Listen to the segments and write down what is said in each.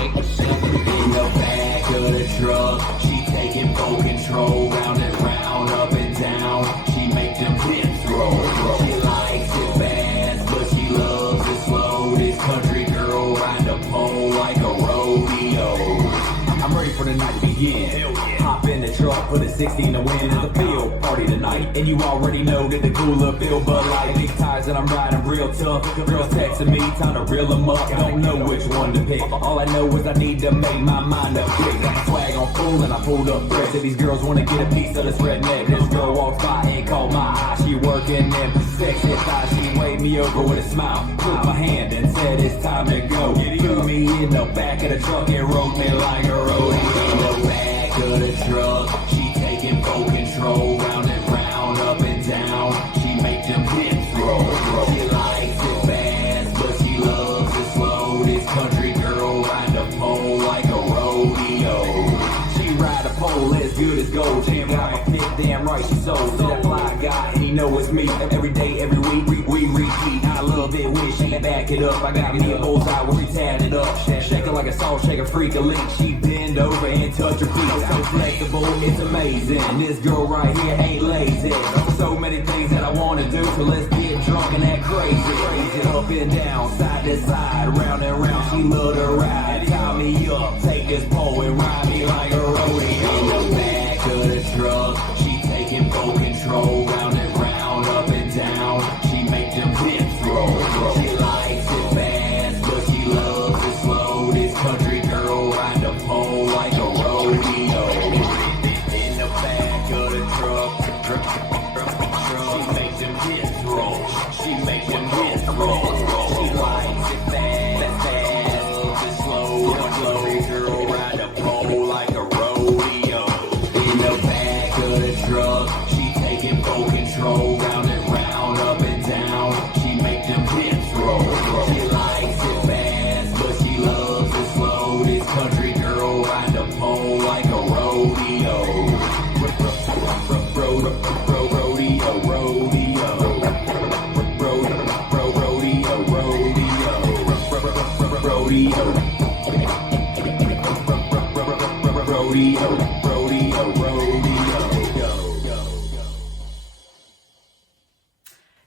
In the back of the truck, she taking full control, round and round, up and down. She make them hips roll. She likes it fast, but she loves it slow. This country girl ride a pole like a rodeo. I'm ready for the night to begin. Hell yeah. Hop in the truck, put a 16 to win. It's a field party tonight, and you already know that the cooler feel but like big tires that I'm riding real tough. Girls texting me, time to reel them up. Don't know which one to pick. All I know is I need to make my mind up quick. Swag on full and I pulled up fresh. If these girls wanna get a piece of this redneck, this girl walks by and caught my eye. She working them sexy thighs. She waved me over with a smile, took my hand and said it's time to go. Threw me in the back of the truck and rode me like a rodeo. In the back of the truck, she taking full control, round and round, up and down. She make them hips roll. She likes it fast, but she loves it slow. This country girl ride the pole like a rodeo. She ride a pole as good as gold. She got my fit damn right, she sold. So that fly guy, and he know it's me. Every day, every week, we repeat. I love it when she back it up. I got me a bullseye where we tatted it up. Shake it like a salt, shake a freak a leak. She bend over and touch her feet. So flexible, it's amazing. This girl right here ain't lazy. So many things that I wanna do, so let's get drunk and act crazy. Raise it up and down, side to side, round and round. She love to ride. Tie me up, take this pole and ride me like a rodeo. In the back of the truck, she taking full control, round and round, up and down. She make them hips roll. She likes it fast, but she loves it slow. This country girl ride the pole like a rodeo. In the back of the truck, she make them hips roll. She make them hips roll. She likes it fast, loves it slow. This girl ride the pole like a rodeo. In the back of the truck, she taking full control, round and round, up and down. She make them hips roll. She likes it fast, but she loves it slow. This country girl ride the pole like a rodeo. Rodeo, rodeo, rodeo, rodeo, rodeo.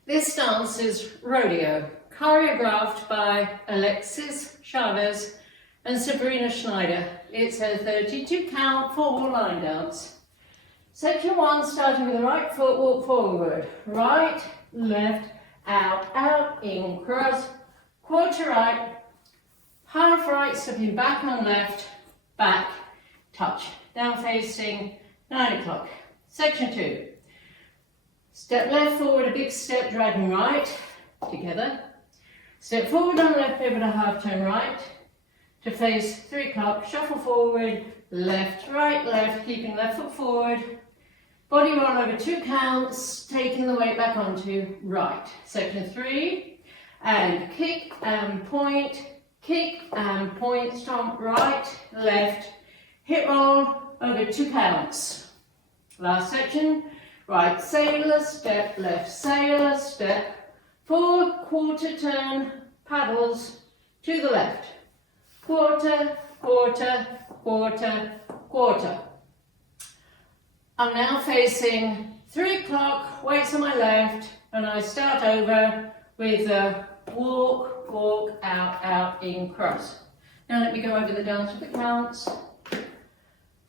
This dance is Rodeo, choreographed by Alexis Chavez and Sabrina Schneider. It's a 32 count 4-ball line dance. Section 1, starting with the right foot, walk forward. Right, left, out, out, in, cross, quarter right, half right, stepping back on left, back, touch. Down facing 9 o'clock. Section 2. Step left forward, a big step, dragging right, together. Step forward on left, pivot a half turn right, to face 3 o'clock, shuffle forward, left, right, left, keeping left foot forward. Body roll over 2 counts, taking the weight back onto right. Section 3, and kick and point, stomp right, left, hip roll over 2 counts. Last section, right sailor step, left sailor step, 4 quarter turn paddles to the left. Quarter, quarter, quarter, quarter. I'm now facing 3 o'clock, weights on my left, and I start over with a walk, walk, out, out, in, cross. Now let me go over the dance with the counts.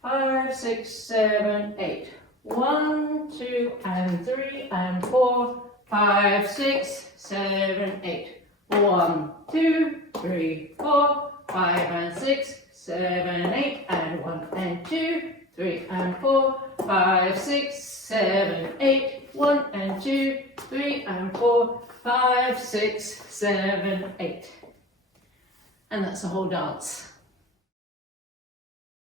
5, 6, 7, 8. 1, 2, and 3, and 4, 5, 6, 7, 8. 1, 2, 3, 4, 5, and 6, 7, 8, and 1, and 2, 3, and 4, 5, 6, 7, 8. 1, and 2, 3, and 4, 5, 6, 7, 8. And that's the whole dance.